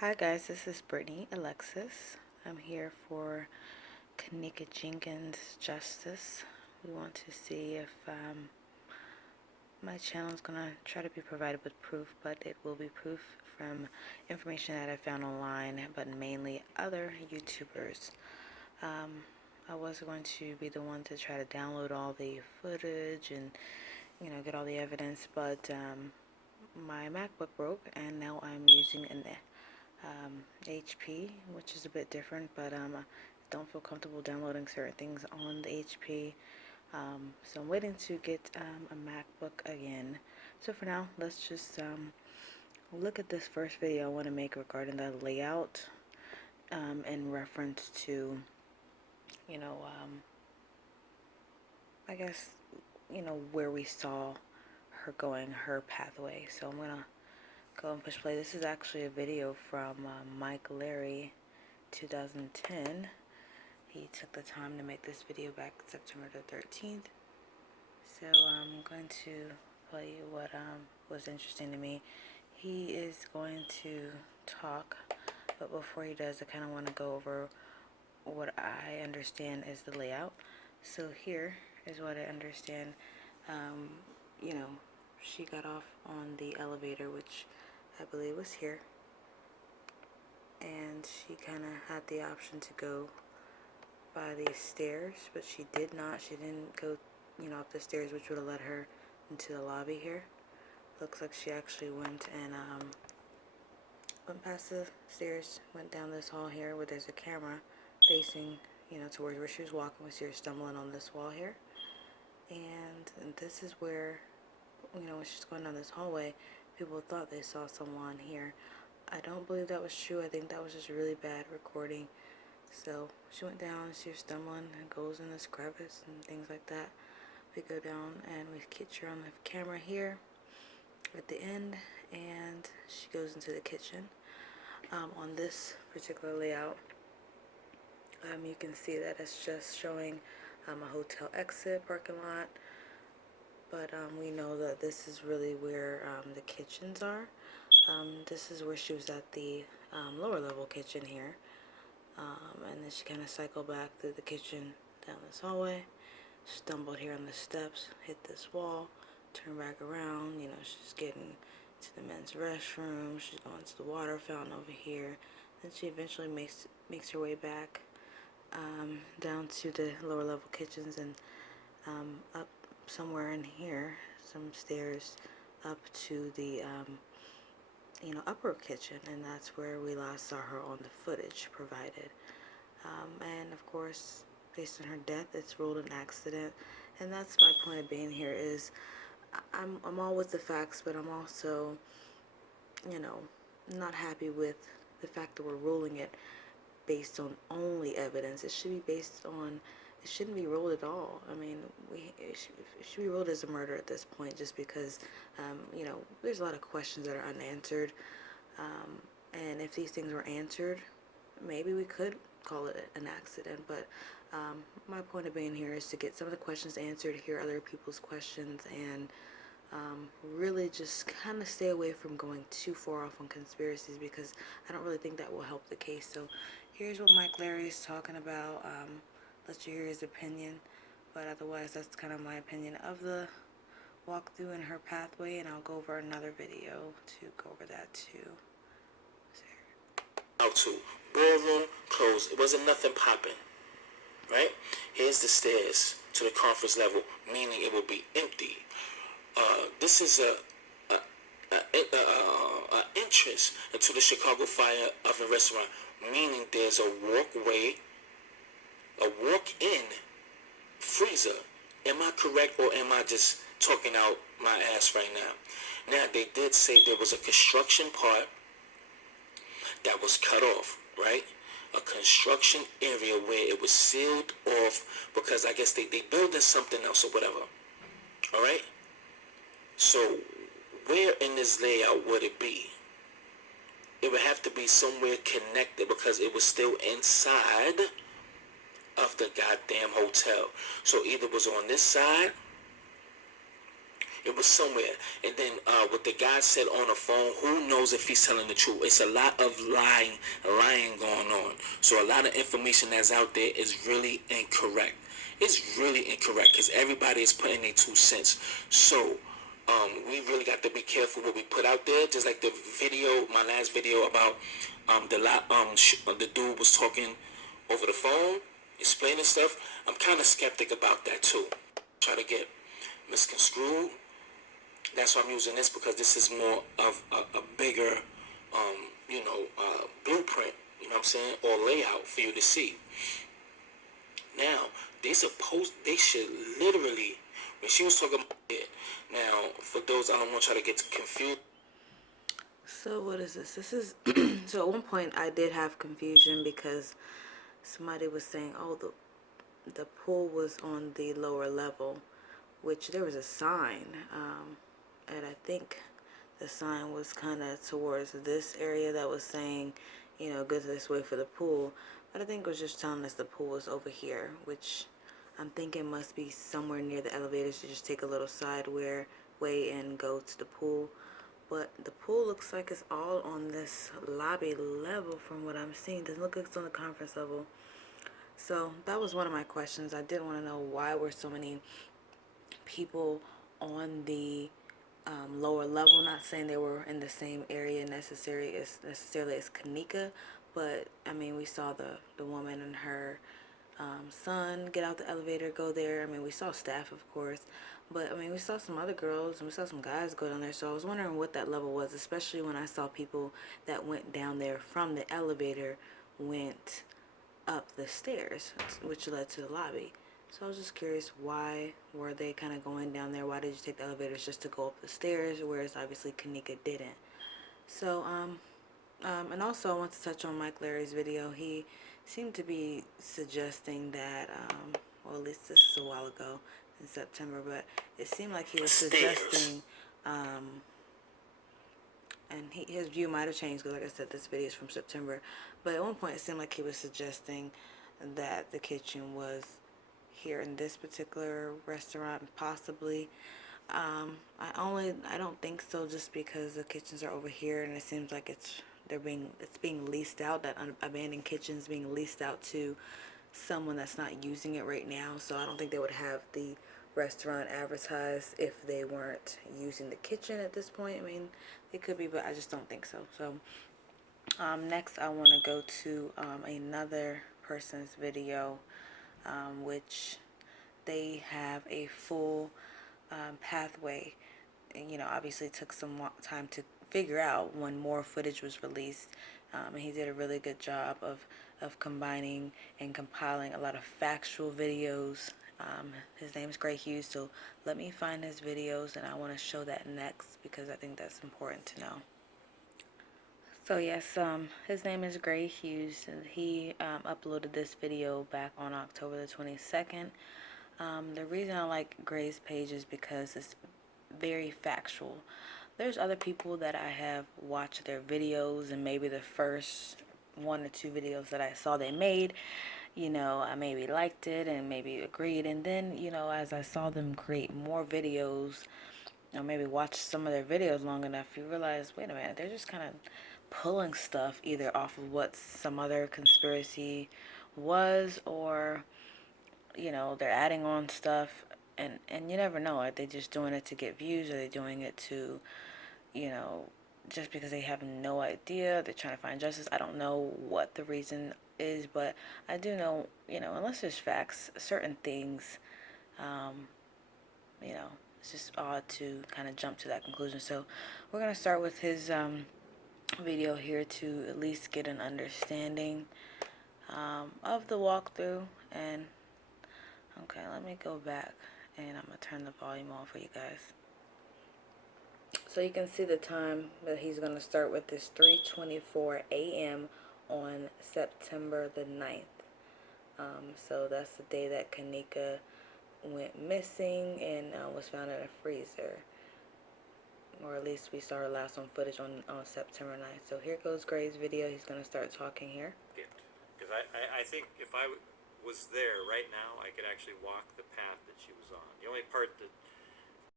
Hi guys, this is Brittany, Alexis. I'm here for Kenneka Jenkins Justice. We want to see if my channel is going to try to be provided with proof, but it will be proof from information that I found online, but mainly other YouTubers. I was going to be the one to try to download all the footage and, get all the evidence, but my MacBook broke and now I'm using an HP, which is a bit different, but I don't feel comfortable downloading certain things on the HP. So I'm waiting to get a MacBook again. So for now, let's just look at this first video I want to make regarding the layout in reference to, you know, I guess, where we saw her going, her pathway. So I'm going to go and push play. This is actually a video from Mike Larry 2010. He took the time to make this video back September the 13th. So I'm going to play you what was interesting to me. He is going to talk, but before he does, I kind of want to go over what I understand is the layout. So here is what I understand. You know, she got off on the elevator, which I believe was here, and she kind of had the option to go by these stairs, but she did not. She didn't go, up the stairs, which would have led her into the lobby here. Looks like she actually went and went past the stairs, went down this hall here where there's a camera facing, towards where she was walking. We see her stumbling on this wall here, and this is where, when she's going down this hallway, people thought they saw someone here. I don't believe that was true. I think that was just really bad recording. So she went down, she was stumbling and goes in this crevice and things like that. We go down and we catch her on the camera here at the end, and she goes into the kitchen. On this particular layout, you can see that it's just showing a hotel exit parking lot, but we know that this is really where the kitchens are. This is where she was at the lower level kitchen here, and then she kind of cycled back through the kitchen down this hallway, stumbled here on the steps, hit this wall, turned back around. She's getting to the men's restroom, she's going to the water fountain over here. Then she eventually makes her way back down to the lower level kitchens, and up somewhere in here, some stairs up to the upper kitchen, and that's where we last saw her on the footage provided. And of course, based on her death, it's ruled an accident, and that's my point of being here. Is I'm all with the facts, but I'm also, not happy with the fact that we're ruling it based on only evidence. It should be based on, it shouldn't be ruled at all. I mean, it should be ruled as a murder at this point, just because, there's a lot of questions that are unanswered. And if these things were answered, maybe we could call it an accident. But my point of being here is to get some of the questions answered, hear other people's questions, and really just kind of stay away from going too far off on conspiracies, because I don't really think that will help the case. So here's what Mike Larry is talking about. Let you hear his opinion, but otherwise that's kind of my opinion of the walkthrough and her pathway, and I'll go over another video to go over that too. Out to ballroom closed. It wasn't nothing popping, right? Here's the stairs to the conference level, meaning it will be empty. This is a entrance into the Chicago Fire Oven Restaurant, meaning there's a walkway, a walk-in freezer. Am I correct, or am I just talking out my ass right now? Now, they did say there was a construction part that was cut off, right? A construction area where it was sealed off because I guess they building something else or whatever. All right? So where in this layout would it be? It would have to be somewhere connected because it was still inside of the goddamn hotel. So either it was on this side, It was somewhere. And then what the guy said on the phone, who knows if he's telling the truth? It's a lot of lying going on. So a lot of information that's out there is really incorrect. It's really incorrect because everybody is putting their 2 cents. So we really got to be careful what we put out there. Just like the video, my last video about the dude was talking over the phone, explaining stuff. I'm kind of skeptic about that too. Try to get misconstrued. That's why I'm using this, because this is more of a bigger, blueprint. You know what I'm saying, or layout for you to see. Now they should literally, when she was talking about it. Now, for those, I don't want y'all to get confused. So what is this? This is so at one point I did have confusion because somebody was saying, oh, the pool was on the lower level, which there was a sign, and I think the sign was kind of towards this area that was saying, go this way for the pool. But I think it was just telling us the pool was over here, which I'm thinking must be somewhere near the elevators to just take a little side way and go to the pool. But the pool looks like it's all on this lobby level from what I'm seeing. Doesn't look like it's on the conference level. So that was one of my questions. I did want to know why were so many people on the lower level. Not saying they were in the same area necessarily as Kenneka, but I mean, we saw the woman and her son get out the elevator, go there. I mean, we saw staff, of course, but I mean, we saw some other girls and we saw some guys go down there. So I was wondering what that level was, especially when I saw people that went down there from the elevator went up the stairs, which led to the lobby. So I was just curious, why were they kind of going down there? Why did you take the elevators just to go up the stairs, whereas obviously Kenneka didn't? So, and also I want to touch on Mike Larry's video. He seemed to be suggesting that, well, at least this is a while ago in September, but it seemed like he was suggesting, and his view might have changed because, like I said, this video is from September. But at one point, it seemed like he was suggesting that the kitchen was here in this particular restaurant, possibly. I don't think so, just because the kitchens are over here, and it seems like it's being leased out. That abandoned kitchen's being leased out to someone that's not using it right now. So I don't think they would have the restaurant advertised if they weren't using the kitchen at this point. I mean, they could be, but I just don't think so. So next I want to go to another person's video, which they have a full pathway. And, obviously it took some time to figure out when more footage was released. And he did a really good job of combining and compiling a lot of factual videos. His name is Gray Hughes, so let me find his videos, and I want to show that next because I think that's important to know. So yes, his name is Gray Hughes, and he uploaded this video back on October the 22nd. The reason I like Gray's page is because it's very factual. There's other people that I have watched their videos, and maybe the first 1 or 2 videos that I saw they made, I maybe liked it and maybe agreed, and then, as I saw them create more videos, or maybe watch some of their videos long enough, you realize, wait a minute, they're just kind of pulling stuff either off of what some other conspiracy was, or they're adding on stuff, and you never know. Are they just doing it to get views? Are they doing it to, just because they have no idea? They're trying to find justice. I don't know what the reason is, but I do know, unless there's facts, certain things, it's just odd to kind of jump to that conclusion. So we're going to start with his video here to at least get an understanding of the walkthrough. And okay, let me go back and I'm going to turn the volume on for you guys. So you can see the time that he's going to start with is 3:24 a.m. on September the 9th. So that's the day that Kenneka went missing and was found in a freezer. Or at least we saw her last on footage on September 9th. So here goes Gray's video. He's going to start talking here. Because I think if I was there right now, I could actually walk the path that she was on. The only part that